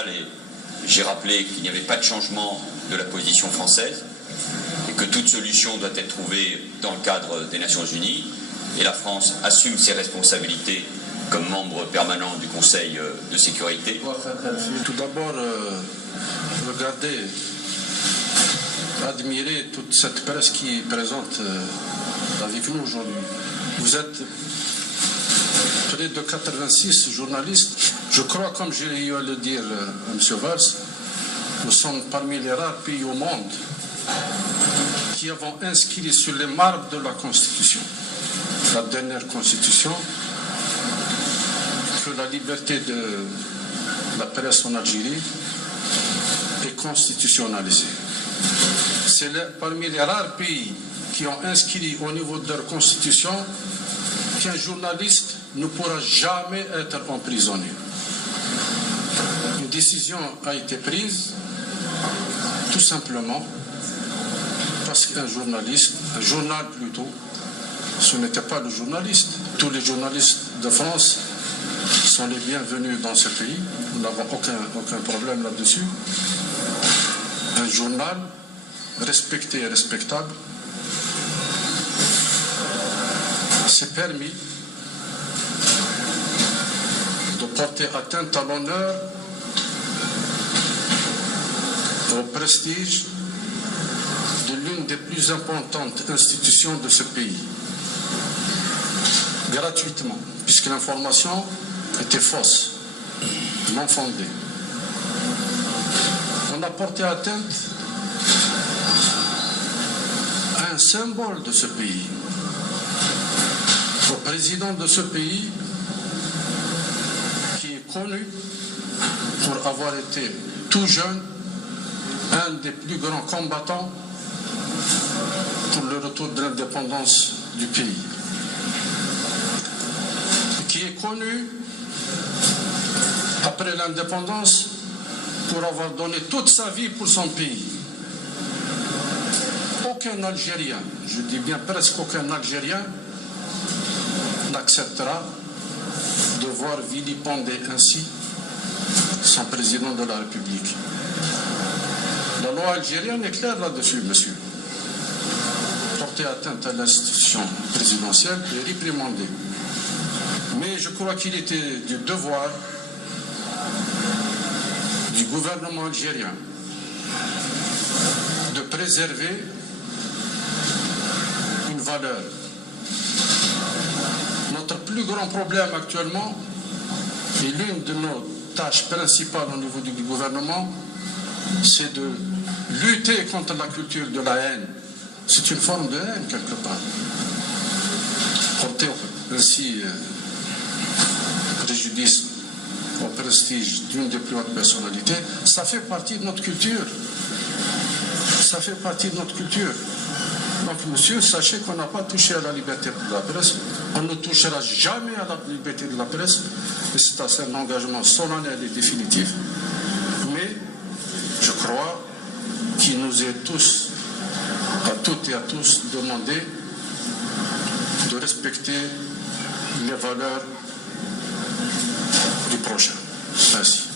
internationale et j'ai rappelé qu'il n'y avait pas de changement de la position française et que toute solution doit être trouvée dans le cadre des Nations Unies et la France assume ses responsabilités comme membre permanent du Conseil de sécurité. Tout d'abord, regardez, admirez toute cette presse qui est présente avec nous aujourd'hui. Vous êtes près de 86 journalistes. Je crois, comme j'ai eu à le dire à M. Valls, nous sommes parmi les rares pays au monde qui avons inscrit sur les marbres de la Constitution, la dernière Constitution, que la liberté de la presse en Algérie est constitutionnalisée. C'est parmi les rares pays qui ont inscrit au niveau de leur constitution qu'un journaliste ne pourra jamais être emprisonné. Une décision a été prise tout simplement parce qu'un journaliste, un journal plutôt, ce n'était pas le journaliste. Tous les journalistes de France sont les bienvenus dans ce pays. Nous n'avons aucun problème là-dessus. Un journal respecté et respectable s'est permis de porter atteinte à l'honneur, au prestige de l'une des plus importantes institutions de ce pays, gratuitement, puisque l'information était fausse, non fondée. On a porté atteinte à un symbole de ce pays, au président de ce pays qui est connu pour avoir été tout jeune un des plus grands combattants pour le retour de l'indépendance du pays, qui est connu après l'indépendance pour avoir donné toute sa vie pour son pays. Aucun Algérien, je dis bien presque aucun Algérien, n'acceptera de voir vilipender ainsi son président de la République. La loi algérienne est claire là-dessus, monsieur. Porter atteinte à l'institution présidentielle et réprimander. Mais je crois qu'il était du devoir du gouvernement algérien de préserver une valeur. Notre plus grand problème actuellement, et l'une de nos tâches principales au niveau du gouvernement, c'est de lutter contre la culture de la haine. C'est une forme de haine quelque part. Porter ainsi préjudice au prestige d'une des plus hautes personnalités, ça fait partie de notre culture. Ça fait partie de notre culture. Donc, monsieur, sachez qu'on n'a pas touché à la liberté de la presse. On ne touchera jamais à la liberté de la presse. Et c'est un engagement solennel et définitif. Mais je crois qu'il nous est tous, à toutes et à tous, demandé de respecter les valeurs du prochain. Merci.